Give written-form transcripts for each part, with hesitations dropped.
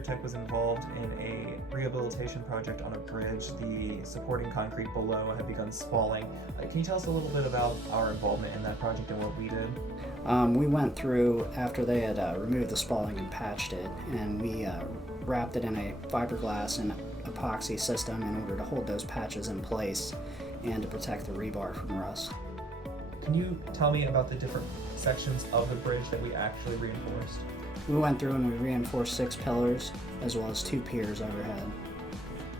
HydraTech was involved in a rehabilitation project on a bridge. The supporting concrete below had begun spalling. Can you tell us a little bit about our involvement in that project and what we did? We went through after they had removed the spalling and patched it, and we wrapped it in a fiberglass and epoxy system in order to hold those patches in place and to protect the rebar from rust. Can you tell me about the different sections of the bridge that we actually reinforced? We went through and we reinforced 6 pillars as well as 2 piers overhead.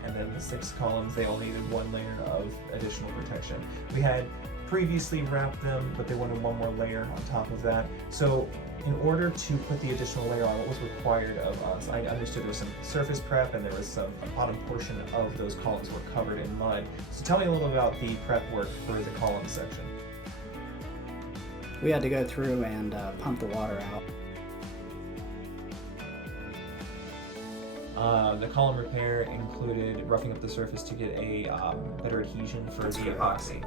And then the 6 columns, they all needed 1 layer of additional protection. We had previously wrapped them, but they wanted 1 more layer on top of that. So in order to put the additional layer on, what was required of us? I understood there was some surface prep and there was a bottom portion of those columns were covered in mud. So tell me a little about the prep work for the column section. We had to go through and pump the water out. The column repair included roughing up the surface to get a better adhesion for the epoxy.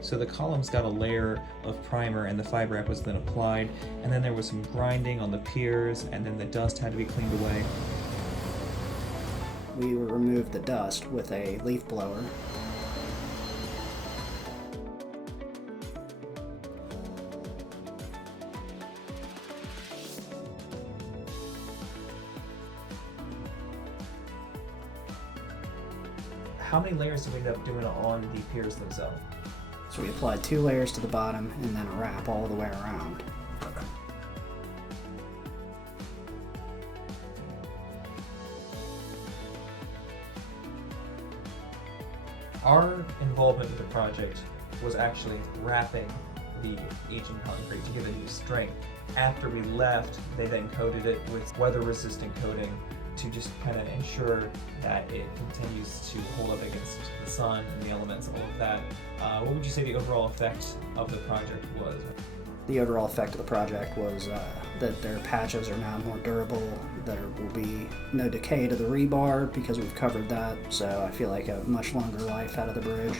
So the columns got a layer of primer and the fiber wrap was then applied, and then there was some grinding on the piers, and then the dust had to be cleaned away. We removed the dust with a leaf blower. How many layers did we end up doing on the piers themselves? So we applied 2 layers to the bottom and then a wrap all the way around. Our involvement with the project was actually wrapping the aging concrete to give it new strength. After we left, they then coated it with weather-resistant coating to just kind of ensure that it continues to hold up against the sun and the elements, all of that. What would you say the overall effect of the project was? The overall effect of the project was that their patches are now more durable. There will be no decay to the rebar because we've covered that, so I feel like a much longer life out of the bridge.